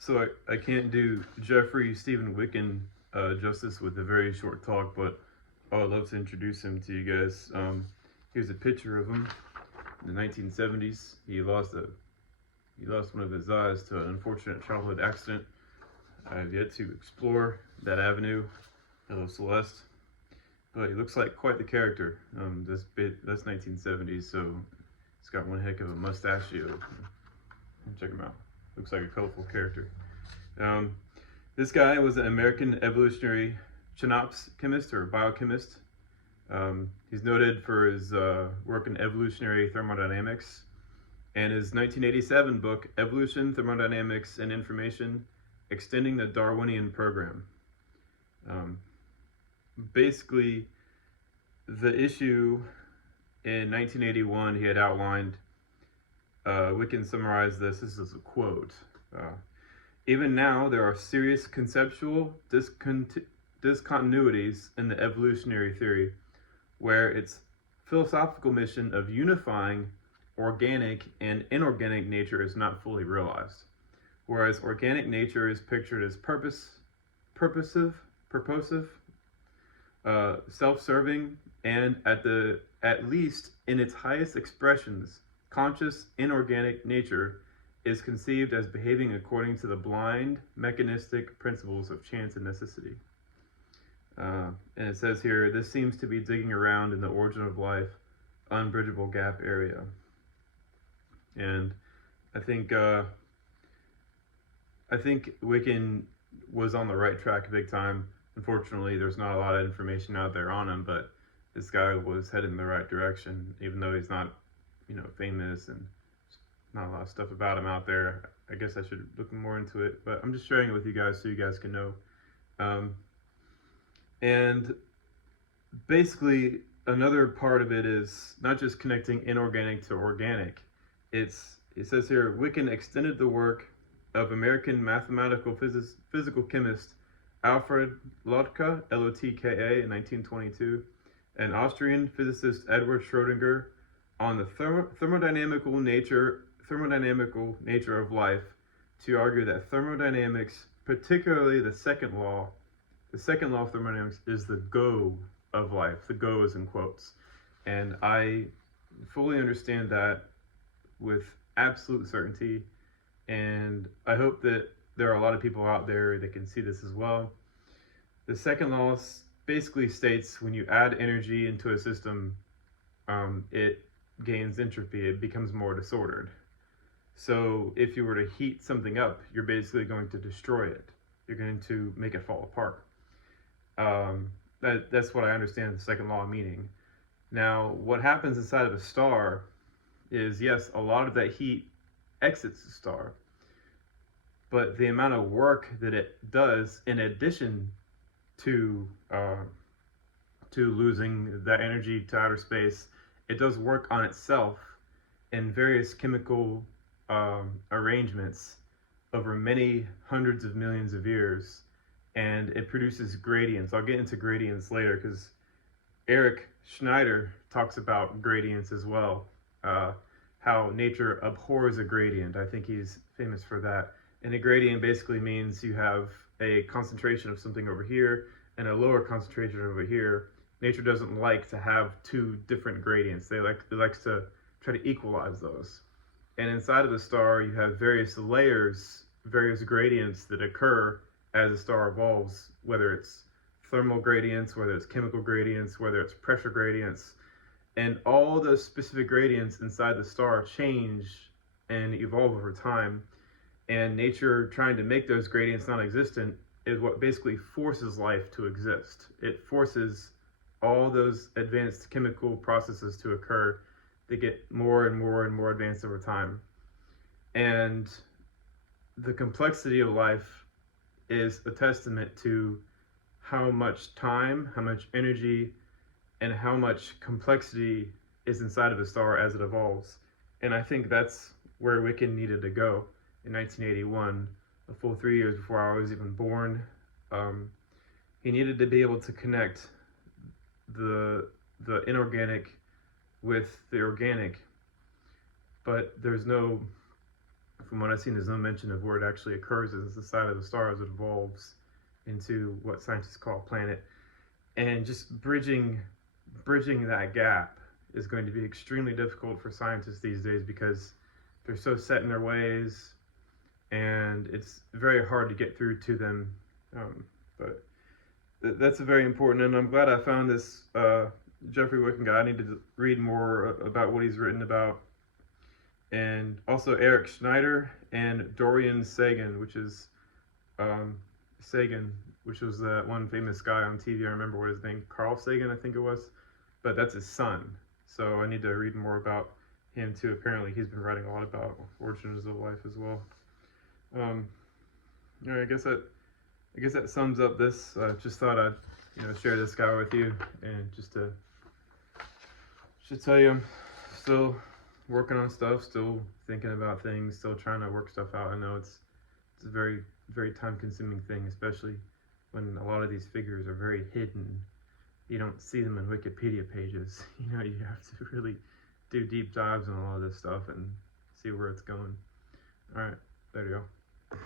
So I can't do Jeffrey Stephen Wicken justice with a very short talk, but I'd love to introduce him to you guys. Here's a picture of him in the 1970s. He lost one of his eyes to an unfortunate childhood accident. I have yet to explore that avenue. Hello, Celeste. But he looks like quite the character. That's 1970s, so he's got one heck of a mustachio. Check him out. Looks like a colorful character. Um, this guy was an American evolutionary chinops chemist or biochemist. He's noted for his work in evolutionary thermodynamics, and his 1987 book, Evolution, Thermodynamics, and Information, Extending the Darwinian Program. Um, Basically, the issue in 1981 he had outlined, we can summarize this is a quote. Even now, there are serious conceptual discontinuities in the evolutionary theory, where its philosophical mission of unifying organic and inorganic nature is not fully realized. Whereas organic nature is pictured as purposive, self-serving, and at least in its highest expressions, conscious inorganic nature is conceived as behaving according to the blind, mechanistic principles of chance and necessity. And it says here, this seems to be digging around in the origin of life, unbridgeable gap area. And I think Wicken was on the right track big time. Unfortunately, there's not a lot of information out there on him, but this guy was headed in the right direction, even though he's not, famous and not a lot of stuff about him out there. I guess I should look more into it, but I'm just sharing it with you guys so you guys can know. And basically, another part of it is not just connecting inorganic to organic. It says here, Wicken extended the work of American mathematical physical chemist Alfred Lotka, L-O-T-K-A, in 1922, and Austrian physicist Edward Schrödinger on the thermodynamical nature of life, to argue that thermodynamics, particularly the second law of thermodynamics, is the go of life. The go is in quotes. And I fully understand that with absolute certainty, and I hope that there are a lot of people out there that can see this as well. The second law basically states when you add energy into a system, it gains entropy. It becomes more disordered. So if you were to heat something up, you're basically going to destroy it. You're going to make it fall apart. That's what I understand the second law meaning. Now, what happens inside of a star is, yes, a lot of that heat exits the star, but the amount of work that it does, in addition to losing that energy to outer space, it does work on itself in various chemical arrangements over many hundreds of millions of years, and it produces gradients. I'll get into gradients later because Eric Schneider talks about gradients as well, how nature abhors a gradient. I think he's famous for that. And a gradient basically means you have a concentration of something over here and a lower concentration over here. Nature doesn't like to have two different gradients. It likes to try to equalize those. And inside of the star, you have various layers, various gradients that occur as the star evolves, whether it's thermal gradients, whether it's chemical gradients, whether it's pressure gradients. And all those specific gradients inside the star change and evolve over time. And nature trying to make those gradients non-existent is what basically forces life to exist. It forces all those advanced chemical processes to occur. They get more and more and more advanced over time. And the complexity of life is a testament to how much time, how much energy, and how much complexity is inside of a star as it evolves. And I think that's where Wicken needed to go in 1981, a full 3 years before I was even born. He needed to be able to connect the inorganic with the organic, but there's no from what I've seen, there's no mention of where it actually occurs. It's the side of the star as it evolves into what scientists call a planet. And just bridging that gap is going to be extremely difficult for scientists these days because they're so set in their ways, and it's very hard to get through to them. But that's very important, and I'm glad I found this Jeffrey Wicken guy. I need to read more about what he's written about, and also Eric Schneider and Dorian Sagan, Sagan, which was that one famous guy on TV. I remember what his name, Carl Sagan, I think it was, but that's his son. So I need to read more about him too. Apparently, he's been writing a lot about origins of life as well. All right, I guess that sums up this. Just thought I'd share this guy with you, and just to tell you I'm still working on stuff, still thinking about things, still trying to work stuff out. I know it's a very very time consuming thing, especially when a lot of these figures are very hidden. You don't see them in Wikipedia pages. You have to really do deep dives on all of this stuff and see where it's going. All right, there you go.